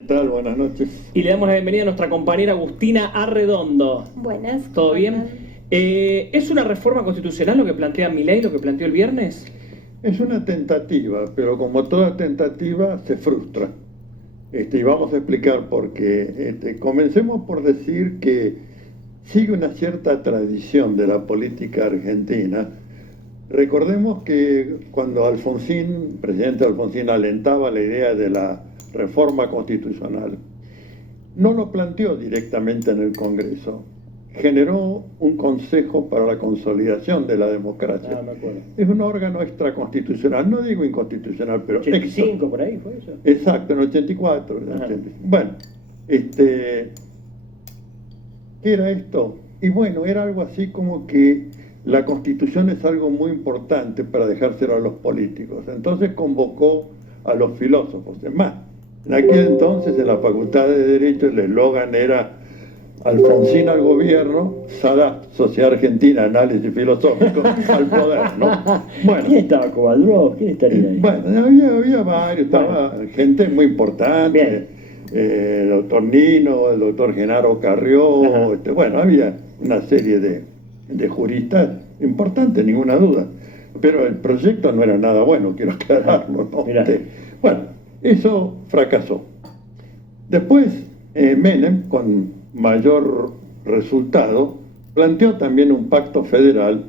¿Qué tal? Buenas noches. Y le damos la bienvenida a nuestra compañera Agustina Arredondo. Buenas. ¿Todo bien? ¿Es una reforma constitucional lo que plantea Milei, lo que planteó el viernes? Es una tentativa, pero como toda tentativa se frustra. Y vamos a explicar por qué. Comencemos por decir que sigue una cierta tradición de la política argentina. Recordemos que cuando presidente Alfonsín, alentaba la idea de la reforma constitucional, no lo planteó directamente en el Congreso. Generó un Consejo para la Consolidación de la Democracia. Me acuerdo. Es un órgano extraconstitucional, no digo inconstitucional, pero 85 por ahí fue eso. Exacto, en 84. Bueno, ¿qué era esto? Y bueno, era algo así como que la Constitución es algo muy importante para dejárselo a los políticos. Entonces convocó a los filósofos. Es más, en aquel entonces en la Facultad de Derecho el eslogan era Alfonsín al gobierno, Sadat, Sociedad Argentina, análisis filosófico, al poder, ¿no? Bueno, ¿quién estaba Kovaldrov? ¿Quién estaría ahí? Bueno, había varios, estaba gente muy importante, el doctor Nino, el doctor Genaro Carrió, bueno, había una serie de juristas importantes, ninguna duda. Pero el proyecto no era nada bueno, quiero aclararlo, ¿no? Bueno, eso fracasó. Después, Menem, con mayor resultado, planteó también un pacto federal.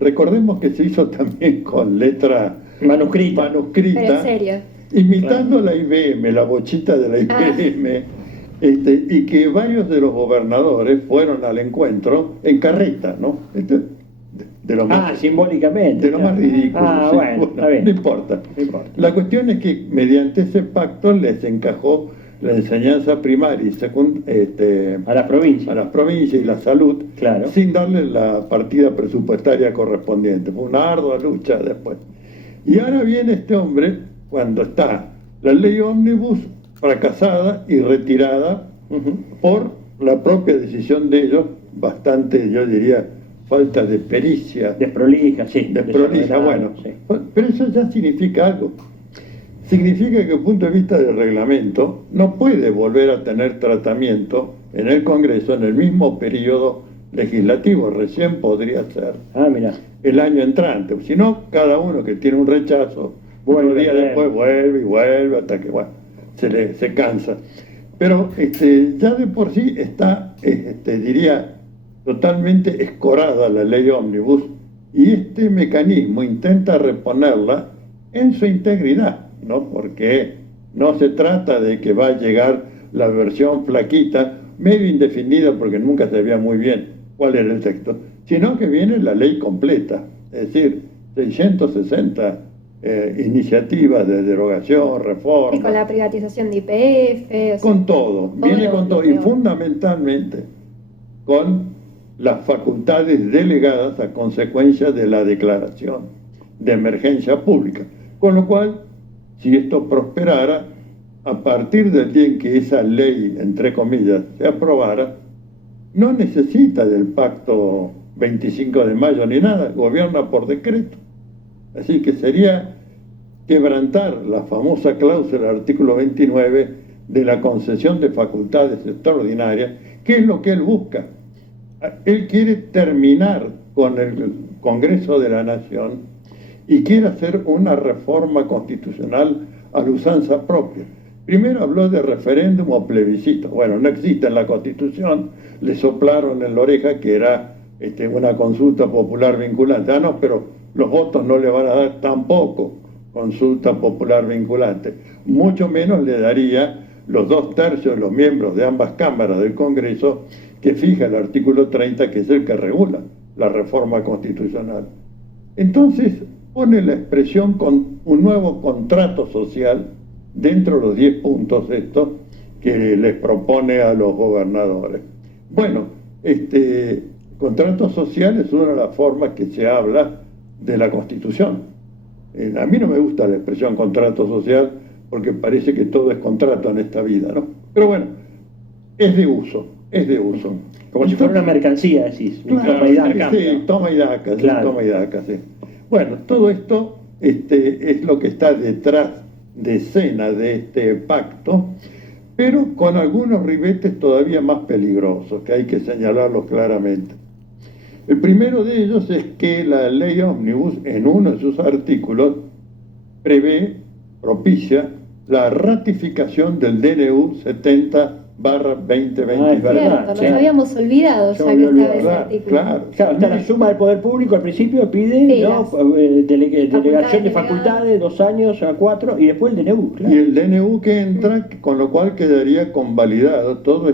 Recordemos que se hizo también con letra manuscrita, Pero en serio. imitando la IBM, la bochita de la IBM, y que varios de los gobernadores fueron al encuentro en carreta, ¿no? Simbólicamente. De lo más ridículo. Bueno, está bien. No importa. La cuestión es que mediante ese pacto les encajó la enseñanza primaria y secundaria a las provincias y la salud, claro, sin darle la partida presupuestaria correspondiente. Fue una ardua lucha después. Y ahora viene este hombre, cuando está la ley ómnibus fracasada y retirada por la propia decisión de ellos, bastante, yo diría, falta de pericia. Desprolija, sí. Desprolija, bueno. Sí. Pero eso ya significa algo. Significa que desde el punto de vista del reglamento no puede volver a tener tratamiento en el Congreso en el mismo periodo legislativo, recién podría ser el año entrante, si no cada uno que tiene un rechazo, unos días después vuelve y vuelve hasta que se cansa. Pero ya de por sí está, diría, totalmente escorada la ley ómnibus y este mecanismo intenta reponerla en su integridad, ¿no? Porque no se trata de que va a llegar la versión flaquita, medio indefinida porque nunca se veía muy bien cuál era el texto, sino que viene la ley completa, es decir, 660 iniciativas de derogación, reforma. Y con la privatización de YPF. Con todo, viene con todo, y fundamentalmente con las facultades delegadas a consecuencia de la declaración de emergencia pública. Con lo cual, si esto prosperara, a partir del día en que esa ley, entre comillas, se aprobara, no necesita del pacto 25 de mayo ni nada, gobierna por decreto. Así que sería quebrantar la famosa cláusula del artículo 29 de la concesión de facultades extraordinarias, que es lo que él busca. Él quiere terminar con el Congreso de la Nación y quiere hacer una reforma constitucional a la usanza propia. Primero habló de referéndum o plebiscito. Bueno, no existe en la Constitución, le soplaron en la oreja que era una consulta popular vinculante. No, pero los votos no le van a dar tampoco consulta popular vinculante. Mucho menos le daría los 2/3 de los miembros de ambas cámaras del Congreso que fija el artículo 30, que es el que regula la reforma constitucional. Entonces pone la expresión con un nuevo contrato social dentro de los 10 puntos estos que les propone a los gobernadores. Bueno, contrato social es una de las formas que se habla de la Constitución. A mí no me gusta la expresión contrato social porque parece que todo es contrato en esta vida, ¿no? Pero bueno, es de uso. Como si fuera una mercancía, decís. Claro, toma y daca. Sí, toma y daca, claro. Toma y daca, sí. Bueno, todo esto es lo que está detrás de escena de este pacto, pero con algunos ribetes todavía más peligrosos, que hay que señalarlos claramente. El primero de ellos es que la ley ómnibus, en uno de sus artículos, propicia la ratificación del DNU 70/2022. Es verdad, Cierto, nos sí. habíamos olvidado Yo ya me que olvidé, estaba ese Claro, artículo. claro. Claro, está la suma del poder público al principio, pide Sí, ¿no? Delegación de facultades, 2 años a 4, y después el DNU. Claro. Y el DNU que entra, con lo cual quedaría convalidado todo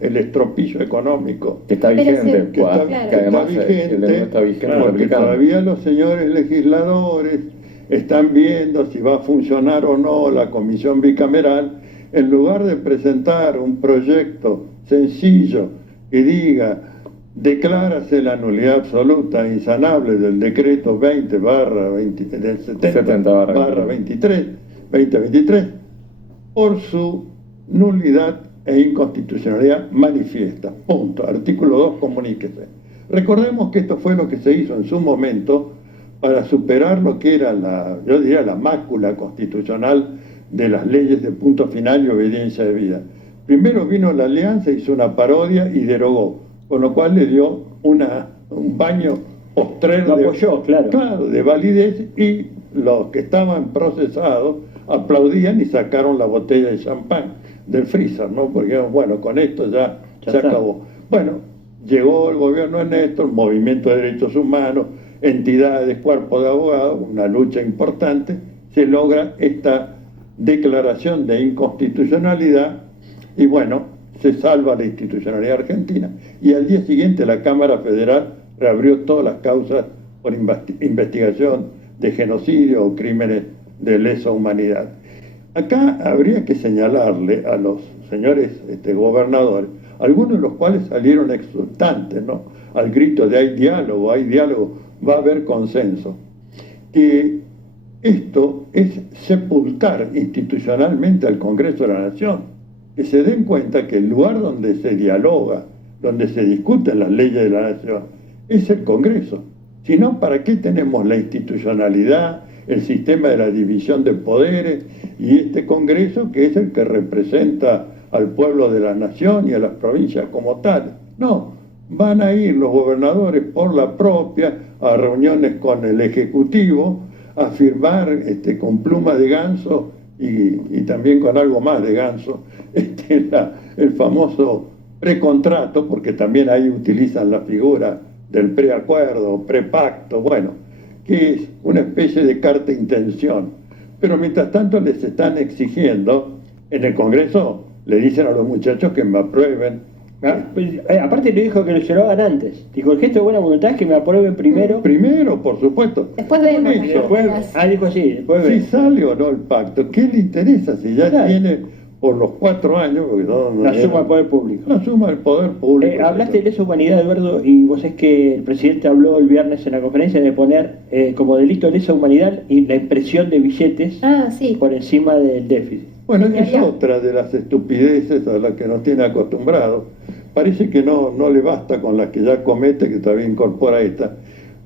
el estropillo económico. Que está Pero vigente, se- Que pues, claro. que además está el vigente, DNU está vigente, porque aplicado. todavía los señores legisladores están viendo si va a funcionar o no la comisión bicameral. En lugar de presentar un proyecto sencillo que diga declárase la nulidad absoluta e insanable del decreto 20/20 del 70/2023 por su nulidad e inconstitucionalidad manifiesta. Punto. Artículo 2, comuníquese. Recordemos que esto fue lo que se hizo en su momento para superar lo que era yo diría la mácula constitucional de las leyes de punto final y obediencia de vida. Primero vino la Alianza, hizo una parodia y derogó, con lo cual le dio un baño postrero Lo apoyó, claro. de validez, y los que estaban procesados aplaudían y sacaron la botella de champán del freezer, ¿no? Porque, bueno, con esto ya se está. acabó. Bueno, llegó el gobierno de Néstor, movimiento de derechos humanos, entidades, cuerpo de abogados, una lucha importante, se logra esta declaración de inconstitucionalidad y bueno, se salva la institucionalidad argentina. Y al día siguiente la Cámara Federal reabrió todas las causas por investigación de genocidio o crímenes de lesa humanidad. Acá habría que señalarle a los señores gobernadores, algunos de los cuales salieron exultantes, ¿no? Al grito de hay diálogo, va a haber consenso, que esto es sepultar institucionalmente al Congreso de la Nación, que se den cuenta que el lugar donde se dialoga, donde se discuten las leyes de la Nación, es el Congreso. Si no, ¿para qué tenemos la institucionalidad, el sistema de la división de poderes y este Congreso que es el que representa al pueblo de la Nación y a las provincias como tal? No, van a ir los gobernadores por la propia a reuniones con el Ejecutivo, a firmar con pluma de ganso y también con algo más de ganso, el famoso precontrato, porque también ahí utilizan la figura del preacuerdo, prepacto, bueno, que es una especie de carta de intención. Pero mientras tanto les están exigiendo, en el Congreso le dicen a los muchachos que me aprueben. Aparte le dijo que se lo hagan antes. Dijo, el gesto de buena voluntad es que me aprueben primero. Primero, por supuesto. Después vemos. Con eso, Después, dijo así, después si vemos. sale o no el pacto, ¿qué le interesa si ya Claro. tiene por los 4 años? Porque La suma del poder público. La suma del poder público. Hablaste de lesa humanidad, Eduardo, y vos sabés que el presidente habló el viernes en la conferencia de poner como delito de lesa humanidad y la impresión de billetes Ah, sí. por encima del déficit. Bueno, Ya, es ya. otra de las estupideces a las que nos tiene acostumbrados. Parece que no le basta con las que ya comete, que todavía incorpora esta.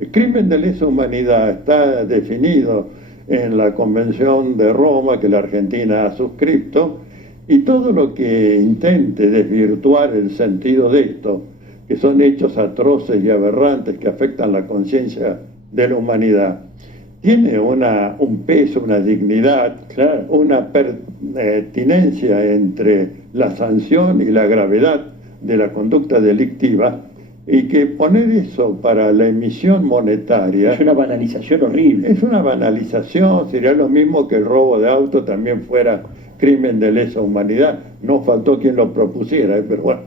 El crimen de lesa humanidad está definido en la Convención de Roma, que la Argentina ha suscrito, y todo lo que intente desvirtuar el sentido de esto, que son hechos atroces y aberrantes que afectan la conciencia de la humanidad, tiene un peso, una dignidad, Claro. una pertinencia entre la sanción y la gravedad de la conducta delictiva, y que poner eso para la emisión monetaria Es una banalización horrible. es una banalización. Sería lo mismo que el robo de auto también fuera crimen de lesa humanidad. No faltó quien lo propusiera, pero bueno,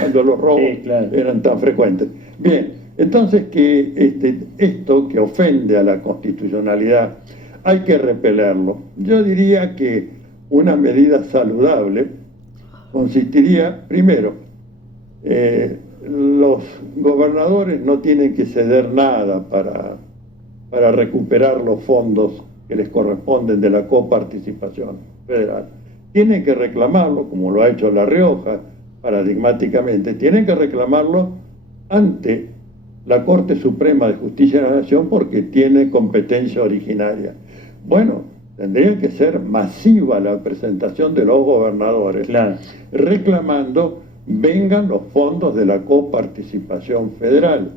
cuando los robos Sí, claro. eran tan frecuentes. Bien, entonces que esto que ofende a la constitucionalidad hay que repelerlo. Yo diría que una medida saludable consistiría, primero, los gobernadores no tienen que ceder nada para recuperar los fondos que les corresponden de la coparticipación federal. Tienen que reclamarlo, como lo ha hecho La Rioja, paradigmáticamente, tienen que reclamarlo ante la Corte Suprema de Justicia de la Nación porque tiene competencia originaria. Bueno, tendría que ser masiva la presentación de los gobernadores, Claro. reclamando vengan los fondos de la coparticipación federal.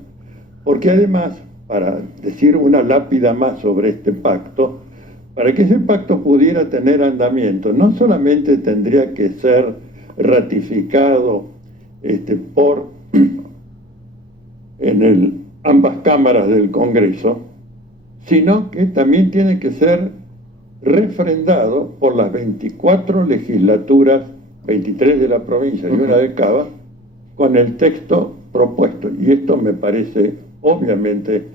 Porque además, para decir una lápida más sobre este pacto, para que ese pacto pudiera tener andamiento, no solamente tendría que ser ratificado por ambas cámaras del Congreso, sino que también tiene que ser refrendado por las 24 legislaturas, 23 de la provincia y una de Cava, con el texto propuesto. Y esto me parece obviamente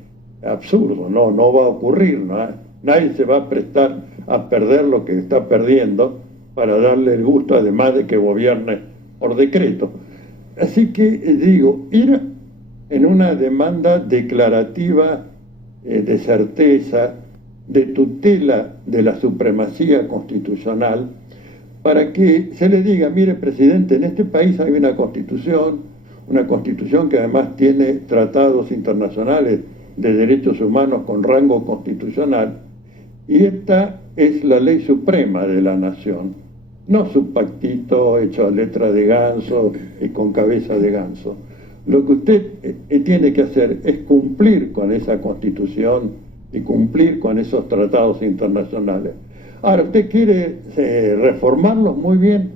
absurdo, no va a ocurrir, ¿no? Nadie se va a prestar a perder lo que está perdiendo para darle el gusto, además de que gobierne por decreto. Así que digo, ir en una demanda declarativa de certeza, de tutela de la supremacía constitucional, para que se le diga, mire presidente, en este país hay una constitución que además tiene tratados internacionales de derechos humanos con rango constitucional, y esta es la ley suprema de la nación, no su pactito hecho a letra de ganso y con cabeza de ganso. Lo que usted tiene que hacer es cumplir con esa constitución y cumplir con esos tratados internacionales. Ahora, usted quiere reformarlos, muy bien.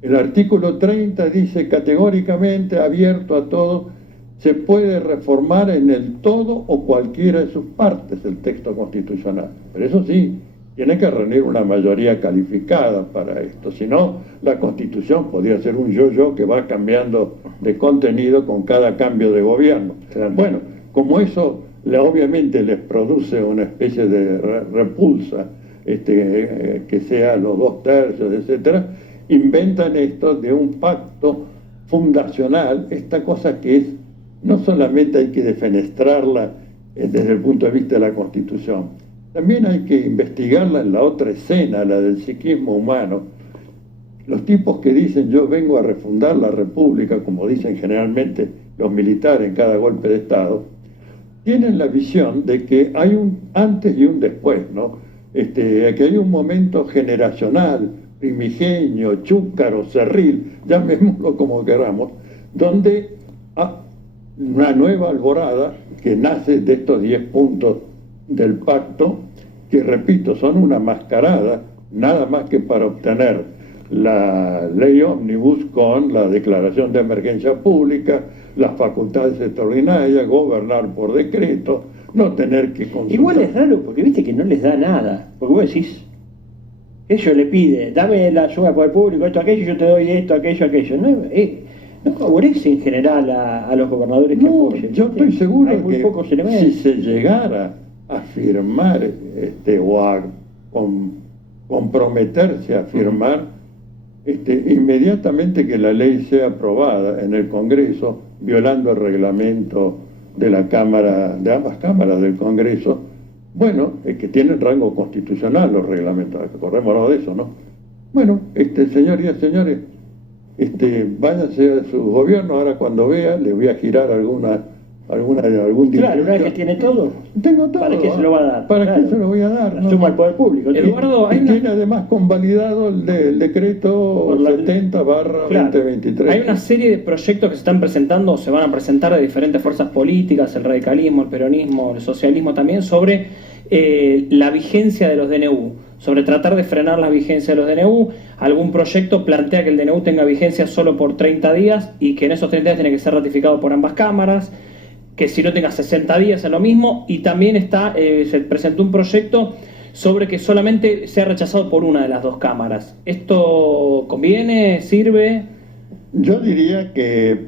El artículo 30 dice categóricamente, abierto a todos, se puede reformar en el todo o cualquiera de sus partes el texto constitucional. Pero eso sí, tiene que reunir una mayoría calificada para esto. Si no, la Constitución podría ser un yo-yo que va cambiando de contenido con cada cambio de gobierno. Claro. Bueno, como eso obviamente les produce una especie de repulsa, que sea los 2/3, etcétera, inventan esto de un pacto fundacional, esta cosa que es, no solamente hay que defenestrarla desde el punto de vista de la Constitución, también hay que investigarla en la otra escena, la del psiquismo humano. Los tipos que dicen yo vengo a refundar la República, como dicen generalmente los militares en cada golpe de Estado, tienen la visión de que hay un antes y un después, ¿no? Que hay un momento generacional, primigenio, chúcaro, cerril, llamémoslo como queramos, donde una nueva alborada que nace de estos 10 puntos del pacto, que repito, son una mascarada, nada más que para obtener la ley ómnibus con la declaración de emergencia pública, las facultades extraordinarias, gobernar por decreto, no tener que consultar. Igual es raro porque viste que no les da nada, porque vos decís, ellos le piden, dame la ayuda por el público, esto, aquello, yo te doy esto, aquello. No favorece en general a los gobernadores que apoyen. Yo estoy seguro hay muy que pocos elementos. si se llegara a firmar o a comprometerse a firmar, inmediatamente que la ley sea aprobada en el Congreso, violando el reglamento de la Cámara, de ambas cámaras del Congreso, bueno, es que tienen rango constitucional los reglamentos, acordémonos de eso, ¿no? Bueno, señorías, señores, váyanse a su gobierno, ahora cuando vea, les voy a girar algún Claro, una vez que tiene todo, tengo todo. ¿para qué se lo va a dar? ¿Para Claro. qué se lo voy a dar? La suma al poder público. Eduardo, Y tiene además convalidado el decreto Por la- 70/2023. Hay una serie de proyectos que se están presentando o se van a presentar de diferentes fuerzas políticas, el radicalismo, el peronismo, el socialismo también, sobre la vigencia de los DNU, sobre tratar de frenar la vigencia de los DNU. Algún proyecto plantea que el DNU tenga vigencia solo por 30 días y que en esos 30 días tiene que ser ratificado por ambas cámaras, que si no tenga 60 días es lo mismo, y también se presentó un proyecto sobre que solamente sea rechazado por una de las dos cámaras. ¿Esto conviene? ¿Sirve? Yo diría que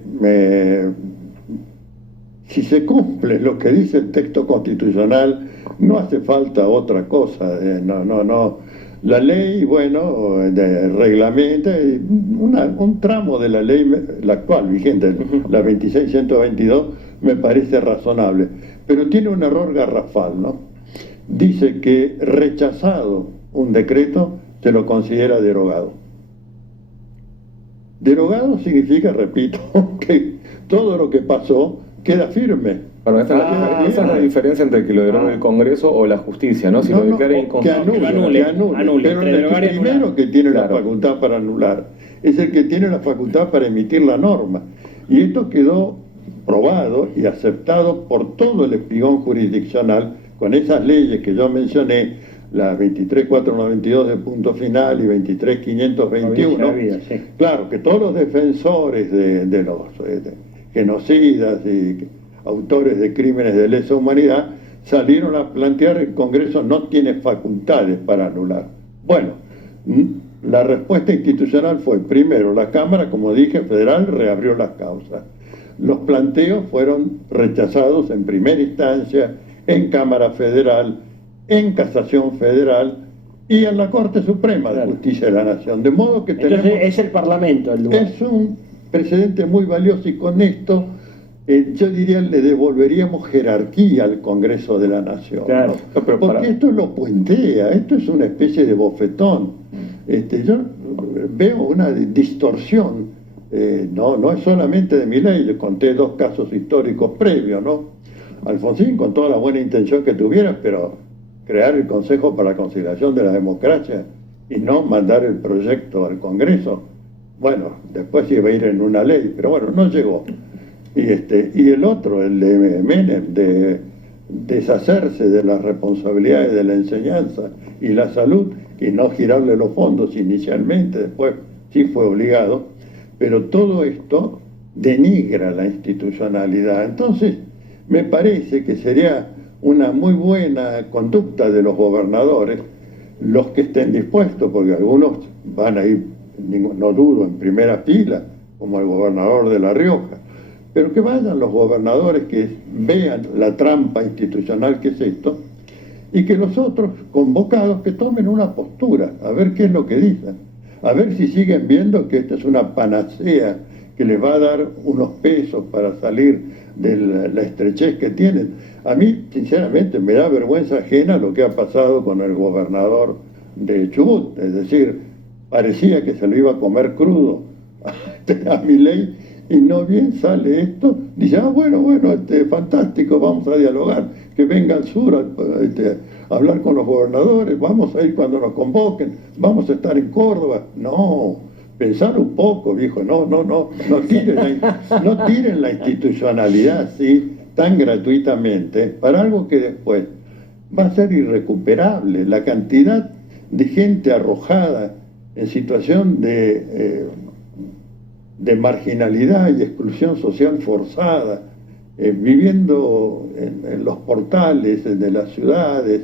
si se cumple lo que dice el texto constitucional, no hace falta otra cosa. No. La ley, bueno, de reglamento, un tramo de la ley, la actual vigente, la 26.122, me parece razonable. Pero tiene un error garrafal, ¿no? Dice que rechazado un decreto, se lo considera derogado. Derogado significa, repito, que todo lo que pasó queda firme. Bueno, esa es la diferencia entre que lo derogue el Congreso o la justicia, ¿no? Si lo declara que inconstitucional. anule. Pero Entre el derogar y primero anular. que tiene Claro. la facultad para anular es el que tiene la facultad para emitir la norma. Y esto quedó probado y aceptado por todo el espigón jurisdiccional con esas leyes que yo mencioné, la 23.492 de punto final y 23.521. Sí. Claro, que todos los defensores de los genocidas y autores de crímenes de lesa humanidad salieron a plantear el Congreso no tiene facultades para anular. Bueno, la respuesta institucional fue, primero, la Cámara, como dije, federal, reabrió las causas. Los planteos fueron rechazados en primera instancia, en Cámara Federal, en Casación Federal y en la Corte Suprema de Justicia de la Nación. De modo que Entonces tenemos... es el Parlamento el lugar. Es un precedente muy valioso y con esto yo diría le devolveríamos jerarquía al Congreso de la Nación. Claro. ¿no? No, pero Porque para- esto lo puentea, esto es una especie de bofetón. Yo veo una distorsión, no es solamente de Milei, le conté dos casos históricos previos, ¿no? Alfonsín, con toda la buena intención que tuviera, pero crear el Consejo para la Conciliación de la Democracia y no mandar el proyecto al Congreso, bueno, después iba a ir en una ley, pero bueno, no llegó. Y el otro, el de Menem, de deshacerse de las responsabilidades de la enseñanza y la salud y no girarle los fondos inicialmente, después sí fue obligado, pero todo esto denigra la institucionalidad. Entonces, me parece que sería una muy buena conducta de los gobernadores, los que estén dispuestos, porque algunos van a ir, no dudo, en primera fila, como el gobernador de La Rioja, pero que vayan los gobernadores que vean la trampa institucional que es esto, y que los otros convocados que tomen una postura, a ver qué es lo que dicen, a ver si siguen viendo que esta es una panacea que les va a dar unos pesos para salir de la estrechez que tienen. A mí, sinceramente, me da vergüenza ajena lo que ha pasado con el gobernador de Chubut, es decir, parecía que se lo iba a comer crudo a Milei, y no bien sale esto, dice, bueno, fantástico, vamos a dialogar, que venga al sur a hablar con los gobernadores, vamos a ir cuando nos convoquen, vamos a estar en Córdoba. No, pensar un poco, viejo, no tiren la institucionalidad así, tan gratuitamente, para algo que después va a ser irrecuperable. La cantidad de gente arrojada en situación de marginalidad y exclusión social forzada, viviendo en los portales de las ciudades,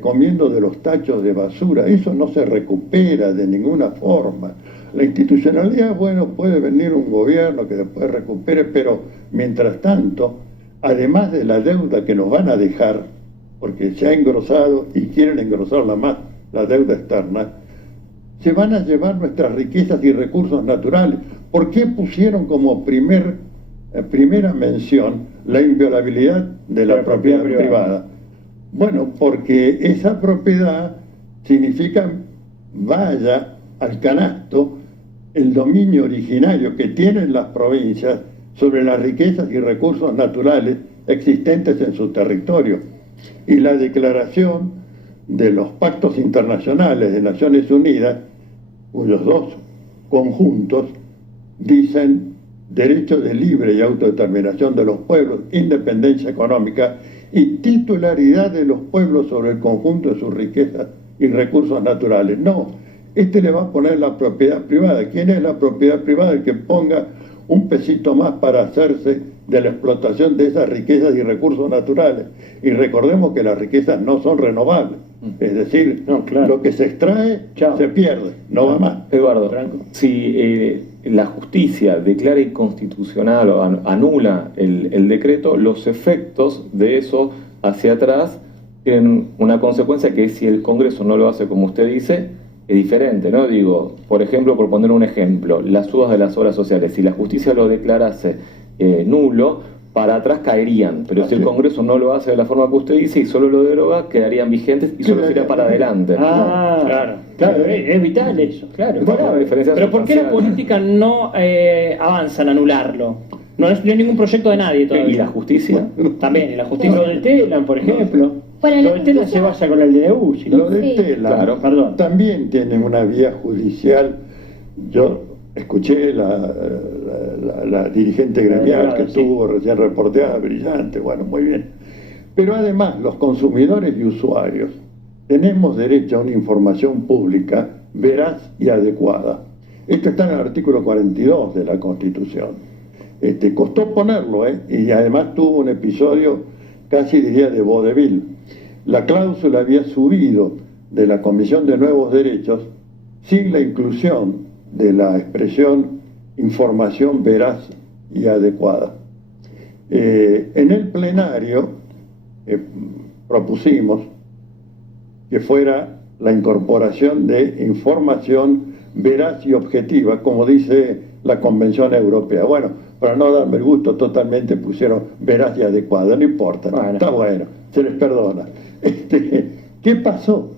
comiendo de los tachos de basura, eso no se recupera de ninguna forma. La institucionalidad, bueno, puede venir un gobierno que después recupere, pero mientras tanto, además de la deuda que nos van a dejar, porque se ha engrosado y quieren engrosarla más, la deuda externa, se van a llevar nuestras riquezas y recursos naturales. ¿Por qué pusieron como primera mención la inviolabilidad de la propiedad privada? Bueno, porque esa propiedad significa vaya al canasto el dominio originario que tienen las provincias sobre las riquezas y recursos naturales existentes en su territorio. Y la declaración de los pactos internacionales de Naciones Unidas, cuyos dos conjuntos dicen derecho de libre y autodeterminación de los pueblos, independencia económica y titularidad de los pueblos sobre el conjunto de sus riquezas y recursos naturales. No, le va a poner la propiedad privada. ¿Quién es la propiedad privada? El que ponga un pesito más para hacerse de la explotación de esas riquezas y recursos naturales. Y recordemos que las riquezas no son renovables. Es decir, lo que se extrae se pierde, no va más. Eduardo, si la justicia declara inconstitucional o anula el decreto, los efectos de eso hacia atrás tienen una consecuencia que si el Congreso no lo hace como usted dice, es diferente, ¿no? Digo, por ejemplo, por poner un ejemplo, las sudas de las obras sociales, si la justicia lo declarase nulo, para atrás caerían, pero si el Congreso no lo hace de la forma que usted dice y solo lo deroga, quedarían vigentes y solo sería para adelante. Claro, es vital eso, claro. Pero ¿por qué la política no avanza en anularlo? No es ningún proyecto de nadie todavía. ¿Y la justicia? También, y la justicia. Lo de Telam, por ejemplo. Bueno, Lo la de Telam se justicia- basa con el DNU, si Lo no. de Sí. Tela Claro. Perdón. también tiene una vía judicial. Yo escuché la dirigente gremial que Sí. estuvo recién reporteada, brillante, bueno, muy bien. Pero además, los consumidores y usuarios tenemos derecho a una información pública veraz y adecuada. Esto está en el artículo 42 de la Constitución. Costó ponerlo, y además tuvo un episodio casi diría de vodevil. La cláusula había subido de la Comisión de Nuevos Derechos sin la inclusión de la expresión información veraz y adecuada. En el plenario propusimos que fuera la incorporación de información veraz y objetiva, como dice la Convención Europea. Bueno, para no darme el gusto, totalmente pusieron veraz y adecuada, no importa, Bueno. está bueno, se les perdona. ¿Qué pasó?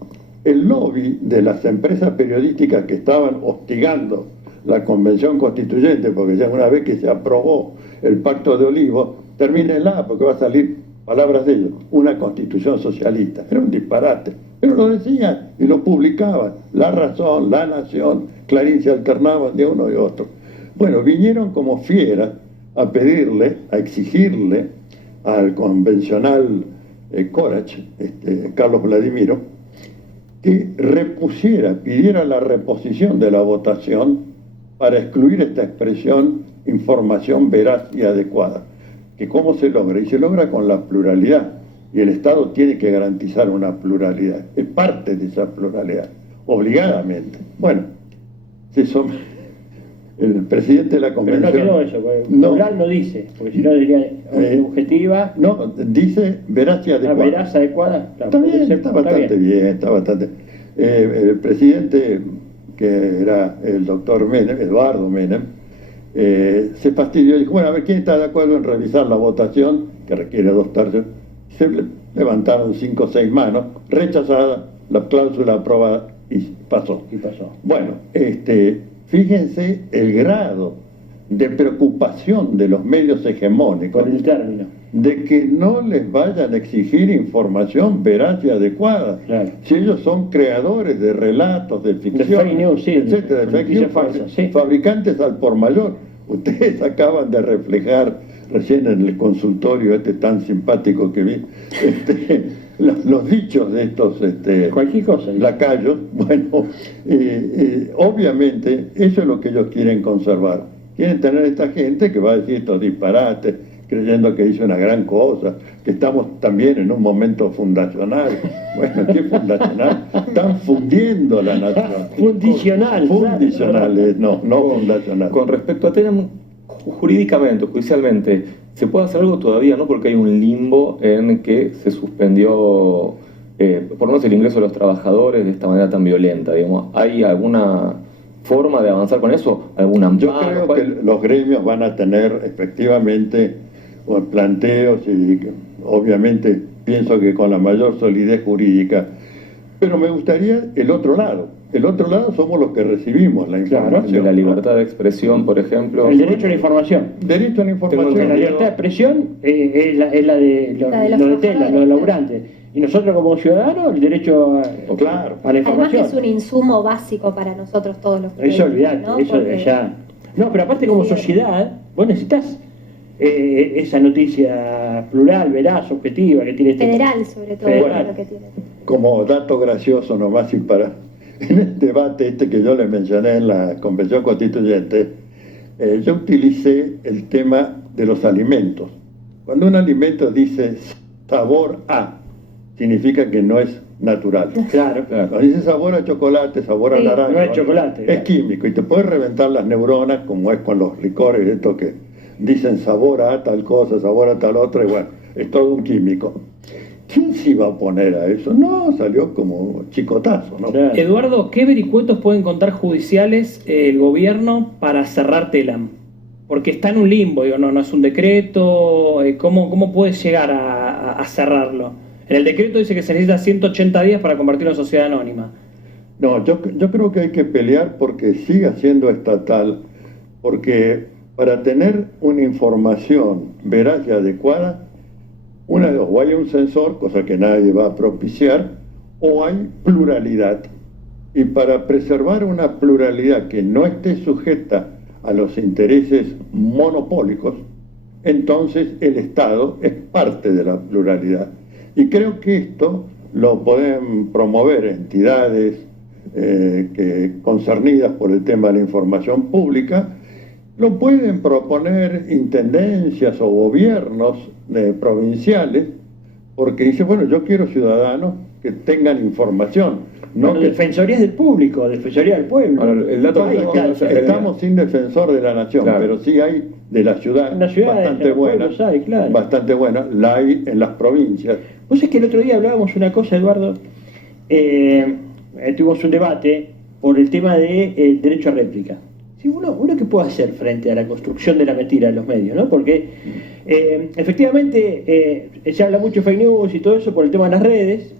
El lobby de las empresas periodísticas que estaban hostigando la Convención Constituyente, porque ya una vez que se aprobó el Pacto de Olivos, termínenla, porque va a salir, palabras de ellos, una constitución socialista. Era un disparate, pero lo decían y lo publicaban. La Razón, La Nación, Clarín se alternaban de uno y otro. Bueno, vinieron como fieras a pedirle, a exigirle al convencional Corach, Carlos Vladimiro, que pidiera la reposición de la votación para excluir esta expresión información veraz y adecuada. Que cómo se logra, y se logra con la pluralidad, y el Estado tiene que garantizar una pluralidad, es parte de esa pluralidad, obligadamente. Bueno, el presidente de la Pero Convención... no quedó eso, porque No. plural no dice, porque si no diría objetiva, No, dice veraz y adecuada. veraz, adecuada. Claro, Está bien, puede ser, está bastante bien, está bastante. El presidente, que era el doctor Menem, Eduardo Menem, se fastidió y dijo, bueno, a ver, ¿quién está de acuerdo en revisar la votación, que requiere 2/3? Se levantaron 5 o 6 manos, rechazada, la cláusula aprobada y pasó. Y pasó. Bueno, fíjense el grado de preocupación de los medios hegemónicos Con el término. de que no les vayan a exigir información veraz y adecuada. Claro. Si ellos son creadores de relatos, de ficción, fake news, sí, etcétera, de de fake noticias news, falsas, sí. fabricantes al por mayor. Ustedes acaban de reflejar recién en el consultorio tan simpático que vi, los dichos de estos Cualquier cosa. lacayos. Bueno, obviamente eso es lo que ellos quieren conservar. Quieren tener esta gente que va a decir estos disparates, creyendo que hizo una gran cosa, que estamos también en un momento fundacional. Bueno, ¿qué fundacional? Están fundiendo la nación. Fundicional. Fundicional, no fundacional. Con respecto a Telam, jurídicamente, judicialmente, ¿se puede hacer algo todavía? No, porque hay un limbo en que se suspendió, por lo menos el ingreso de los trabajadores de esta manera tan violenta, digamos. ¿Hay alguna forma de avanzar con eso? ¿Algún Yo amparo? creo que los gremios van a tener efectivamente planteos y obviamente pienso que con la mayor solidez jurídica, pero me gustaría el otro lado. El otro lado somos los que recibimos la información. De la libertad de expresión, por ejemplo. El derecho a la información. Derecho a la información. Porque la libertad de expresión es la de La de los lo de Tela, trabajadores, los laburantes. Y nosotros como ciudadanos, el derecho Claro. a la Además que información. es un insumo básico para nosotros todos los Eso periodistas, olvidate, ¿no? eso Porque- ya. No, pero aparte como Sí. sociedad, vos necesitas esa noticia plural, veraz, objetiva que tiene este. Federal, sobre todo, Federal. es lo que tiene. Como dato gracioso nomás y para... En el debate que yo le mencioné en la Convención Constituyente, yo utilicé el tema de los alimentos. Cuando un alimento dice sabor a, significa que no es natural. Claro, Cuando dice sabor a chocolate, sabor a Sí. naranja, No es chocolate, es claro. químico y te puede reventar las neuronas, como es con los licores, estos que dicen sabor a tal cosa, sabor a tal otra, y bueno, es todo un químico. ¿Quién se iba a oponer a eso? No, salió como chicotazo, ¿no? Claro. Eduardo, ¿qué vericuetos pueden contar judiciales el gobierno para cerrar Telam? Porque está en un limbo, digo, no es un decreto, ¿cómo puede llegar a cerrarlo? En el decreto dice que se necesita 180 días para convertirlo en sociedad anónima. No, yo creo que hay que pelear porque siga siendo estatal, porque para tener una información veraz y adecuada, una de dos, o hay un censor, cosa que nadie va a propiciar, o hay pluralidad. Y para preservar una pluralidad que no esté sujeta a los intereses monopólicos, entonces el Estado es parte de la pluralidad. Y creo que esto lo pueden promover entidades concernidas por el tema de la información pública, lo pueden proponer intendencias o gobiernos provinciales, porque dice, bueno, yo quiero ciudadanos que tengan información. No Bueno, que defensorías del público, defensoría del pueblo. Ahora, el dato Ahí está. estamos sin defensor de la nación, Claro. pero sí hay de la ciudad, En las ciudades, bastante en los buena, pueblos hay, claro. bastante buena, la hay en las provincias. Vos sabés que el otro día hablábamos una cosa, Eduardo, tuvimos un debate por el tema del derecho a réplica. Sí, uno qué puede hacer frente a la construcción de la mentira en los medios, ¿no? Porque efectivamente se habla mucho de fake news y todo eso por el tema de las redes,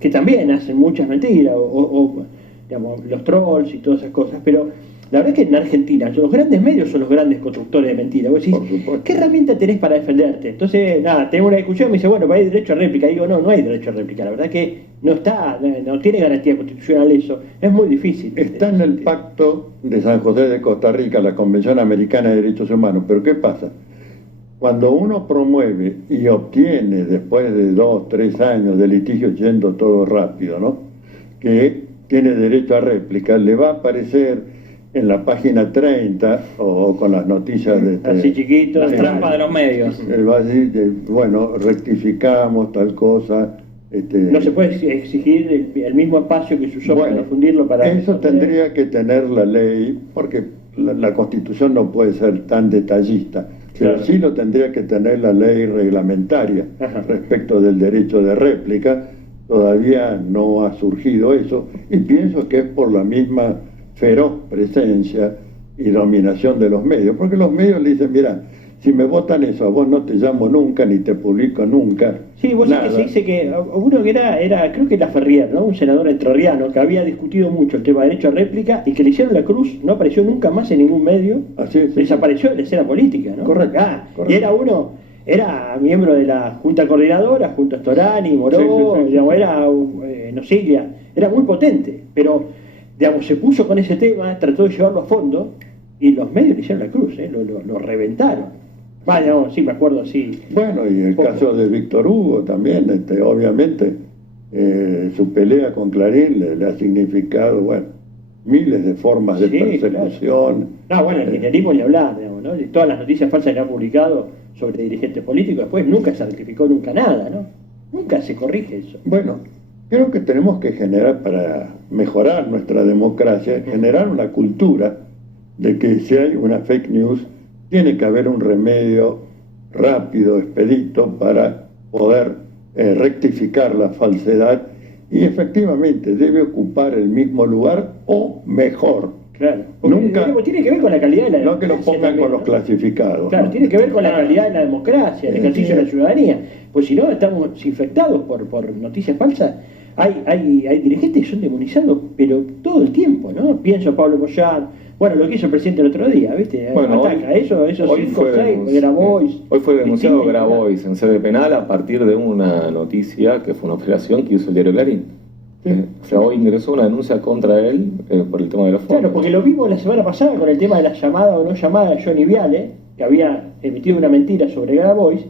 que también hacen muchas mentiras, o digamos, los trolls y todas esas cosas, pero la verdad es que en Argentina los grandes medios son los grandes constructores de mentiras. Vos decís, Por supuesto. ¿qué herramienta tenés para defenderte? Entonces, nada, tengo una discusión, me dice, bueno, pero hay derecho a réplica. Digo, no hay derecho a réplica. La verdad que no tiene garantía constitucional eso. Es muy difícil. Está en el Pacto de San José de Costa Rica, la Convención Americana de Derechos Humanos, pero ¿qué pasa? Cuando uno promueve y obtiene, después de 2, 3 años de litigio yendo todo rápido, ¿no?, que tiene derecho a réplica, le va a aparecer en la página 30 o con las noticias de... Así chiquito. Las trampas de los medios. va a decir, bueno, rectificamos tal cosa. No se puede exigir el mismo espacio que se usó para difundirlo. Eso tendría que tener la ley, porque la Constitución no puede ser tan detallista, pero Claro. sí lo tendría que tener la ley reglamentaria. Ajá. Respecto del derecho de réplica. Todavía no ha surgido eso, y pienso que es por la misma feroz presencia y dominación de los medios, porque los medios le dicen, mira, si me votan eso, a vos no te llamo nunca, ni te publico nunca. Sí, vos sabés que se dice que uno que era creo que era Ferrier, ¿no? Un senador entrerriano que había discutido mucho el tema de derecho a réplica y que le hicieron la cruz, no apareció nunca más en ningún medio, Así es, sí. desapareció de la escena política, ¿no? Correcto, correcto. Y era miembro de la Junta Coordinadora, junto a Storani, Moró, Sí. digamos, era Nocilia, era muy potente, pero digamos, se puso con ese tema, trató de llevarlo a fondo y los medios le hicieron la cruz, lo reventaron. Digamos, sí, me acuerdo, sí. Bueno, y el Poco. caso de Víctor Hugo también, obviamente, su pelea con Clarín le ha significado, bueno, miles de formas de Sí, persecución. No, bueno, el kirchnerismo ni hablar, digamos, ¿no? Y todas las noticias falsas que han publicado sobre dirigentes políticos, después nunca se rectificó nunca nada, ¿no? Nunca se corrige eso. Bueno, creo que tenemos que generar, para mejorar nuestra democracia, generar una cultura de que si hay una fake news, tiene que haber un remedio rápido, expedito, para poder rectificar la falsedad, y efectivamente debe ocupar el mismo lugar o mejor. Claro. Porque, Nunca- digamos, tiene que ver con la calidad de la No que lo democracia pongan también, con los ¿no? clasificados. Claro, ¿no? tiene que ver con la calidad de la democracia, el ejercicio de la ciudadanía. Pues si no, estamos infectados por noticias falsas. Hay dirigentes que son demonizados, pero todo el tiempo, ¿no? Pienso en Pablo Moyano, bueno, lo que hizo el presidente el otro día, ¿viste? Bueno, Ataca esos hoy 5 o fue 6 denunci- Grabois. Hoy fue denunciado Cristina, Grabois en sede penal a partir de una noticia que fue una operación que hizo el diario Clarín. Sí. O sea, hoy ingresó una denuncia contra él por el tema de los fondos. Claro, porque lo vimos la semana pasada con el tema de la llamada o no llamada de Johnny Viale, que había emitido una mentira sobre Grabois,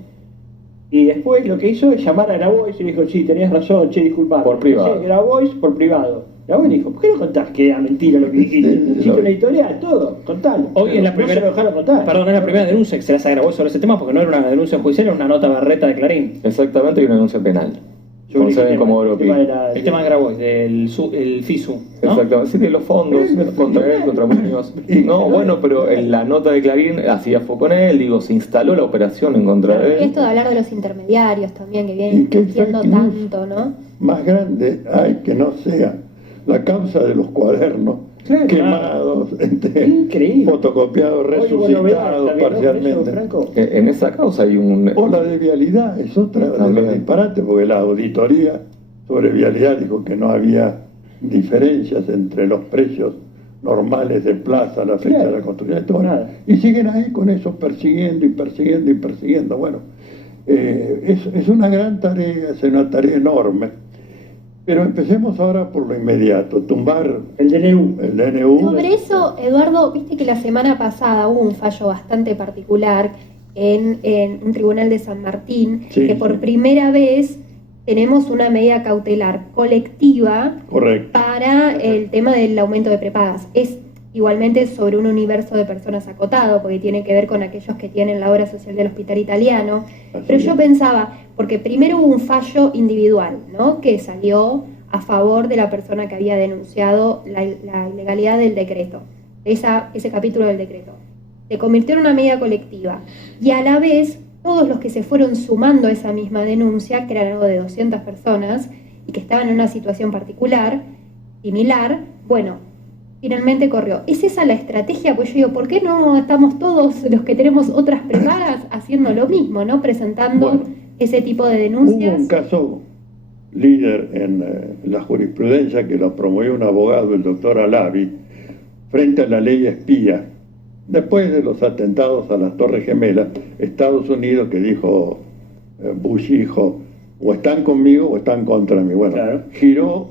y después lo que hizo es llamar a Grabois y dijo, sí, tenías razón, che, disculpame. Por privado. Sí, Grabois por privado. Grabois dijo, ¿por qué no contás que era mentira lo que dijiste? Hiciste una editorial, todo, contalo. Hoy es la No primera, se lo dejaron contar. perdón, es la primera denuncia que se les agravó sobre ese tema, porque no era una denuncia judicial, era una nota barreta de Clarín. Exactamente, y una denuncia penal. Sobre Con sede el en tema- Comodoro el tema Pi. de la- El tema de Grabois, del el FISU, ¿no? Exactamente, sí, de los fondos, contra él, contra Muñoz. No, bueno, pero en la nota de Clarín hacía foco en él, digo, se instaló la operación en contra de Y él. esto de hablar de los intermediarios también, que ¿Y vienen qué creciendo fake news? tanto, ¿no? Más grande hay que no sea la causa de los cuadernos Claro. quemados, Increíble. fotocopiados, Hoy hubo novedades resucitados también, ¿no? Con eso, parcialmente. Franco. En esa causa hay un... O la de vialidad, es otra de También. los disparates, porque la auditoría sobre vialidad dijo que no había diferencias entre los precios normales de plaza, la fecha de la construcción, esto, Nada. y siguen ahí con eso, persiguiendo y persiguiendo y persiguiendo. Bueno, es una gran tarea, es una tarea enorme, pero empecemos ahora por lo inmediato, tumbar El DNU. el DNU. Sobre eso, Eduardo, viste que la semana pasada hubo un fallo bastante particular en un tribunal de San Martín, Sí, que por sí. primera vez tenemos una medida cautelar colectiva Correcto. para el tema del aumento de prepagas. Es igualmente sobre un universo de personas acotado, porque tiene que ver con aquellos que tienen la obra social del Hospital Italiano. Así Pero es. yo pensaba, porque primero hubo un fallo individual, ¿no?, que salió a favor de la persona que había denunciado la ilegalidad del decreto, de ese capítulo del decreto. Se convirtió en una medida colectiva. Y a la vez, todos los que se fueron sumando a esa misma denuncia, que eran algo de 200 personas, y que estaban en una situación particular, similar, bueno, finalmente corrió. ¿Es esa la estrategia? Pues yo digo, ¿por qué no estamos todos los que tenemos otras prepagas haciendo lo mismo, ¿no? Presentando Bueno, ese tipo de hubo denuncias. un caso líder en la jurisprudencia que lo promovió un abogado, el doctor Alavi, frente a la ley espía. Después de los atentados a las Torres Gemelas, Estados Unidos, que dijo Bush hijo, o están conmigo o están contra mí. Bueno, Claro. giró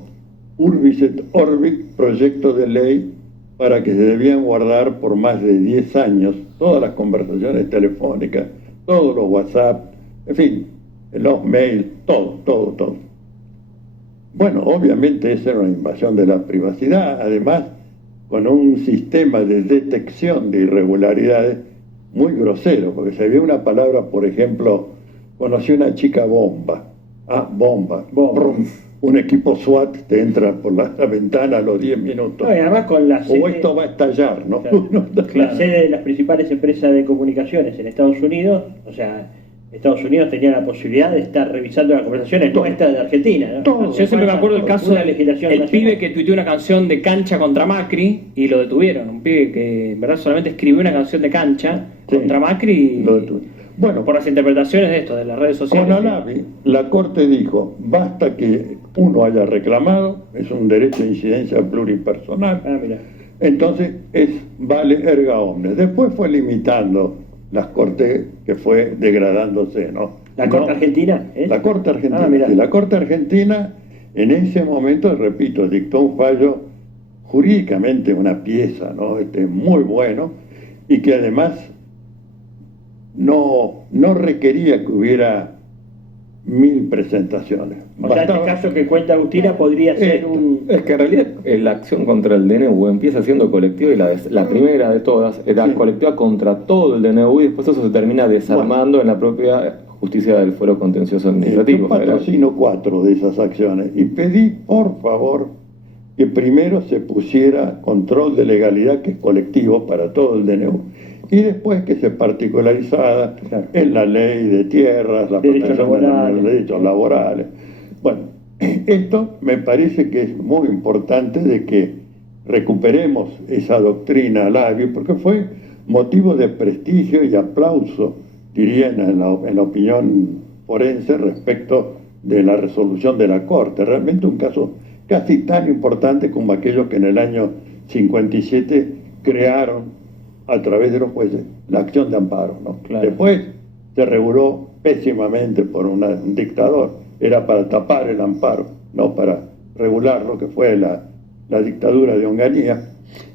Urbis et Orbit, proyecto de ley para que se debían guardar por más de 10 años todas las conversaciones telefónicas, todos los WhatsApp, en fin, los mails, todo. Bueno, obviamente esa era una invasión de la privacidad, además con un sistema de detección de irregularidades muy grosero, porque si había una palabra, por ejemplo, conocí una chica bomba, bomba. Brum. Un equipo SWAT te entra por la ventana a los 10 minutos. No, y además con la O sede, esto va a estallar, ¿no? claro, la sede de las principales empresas de comunicaciones en Estados Unidos, o sea, Estados Unidos tenía la posibilidad de estar revisando las conversaciones nuestras de Argentina, ¿no? Todo. Yo siempre me acuerdo el caso Una del legislación el nacional. pibe que tuiteó una canción de cancha contra Macri y lo detuvieron. Un pibe que en verdad solamente escribió una canción de cancha Sí, contra Macri lo detuvieron. Bueno, por las interpretaciones de esto, de las redes sociales. con Alavi, la Corte dijo, basta que uno haya reclamado, es un derecho de incidencia pluripersonal, Ah, mira. entonces vale erga omnes. Después fue limitando las Cortes, que fue degradándose, ¿no? ¿La Corte Argentina? ¿Es? La Corte Argentina. Ah, mira. Sí, la Corte Argentina, en ese momento, repito, dictó un fallo jurídicamente una pieza, ¿no? Muy bueno, y que además no requería que hubiera 1000 presentaciones. O sea, este caso que cuenta Agustina podría ser Esto. un... Es que en realidad la acción contra el DNU empieza siendo colectiva y la primera de todas era Sí. colectiva contra todo el DNU y después eso se termina desarmando en la propia justicia del fuero contencioso administrativo. Yo patrocino 4 de esas acciones y pedí, por favor, que primero se pusiera control de legalidad, que es colectivo para todo el DNU, y después que se particularizara Claro. en la ley de tierras, la Derechos protección de los laborales. derechos laborales. Bueno, esto me parece que es muy importante de que recuperemos esa doctrina Alavi, porque fue motivo de prestigio y aplauso, diría, en la opinión forense respecto de la resolución de la Corte. Realmente un caso casi tan importante como aquellos que en el año 57 crearon a través de los jueces la acción de amparo, ¿no? Claro. Después se reguló pésimamente por un dictador, era para tapar el amparo, no para regular lo que fue la dictadura de Onganía.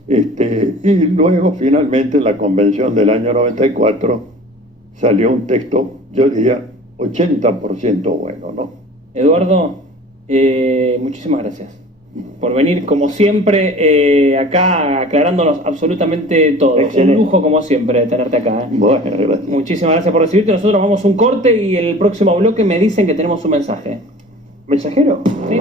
Y luego finalmente en la convención del año 94 salió un texto, yo diría 80% bueno, ¿no? Eduardo, muchísimas gracias por venir, como siempre, acá aclarándonos absolutamente todo. Excelente. Un lujo, como siempre, tenerte acá. Bueno, gracias. Muchísimas gracias por recibirte. Nosotros vamos a un corte y el próximo bloque me dicen que tenemos un mensaje. ¿Mensajero? ¿Sí?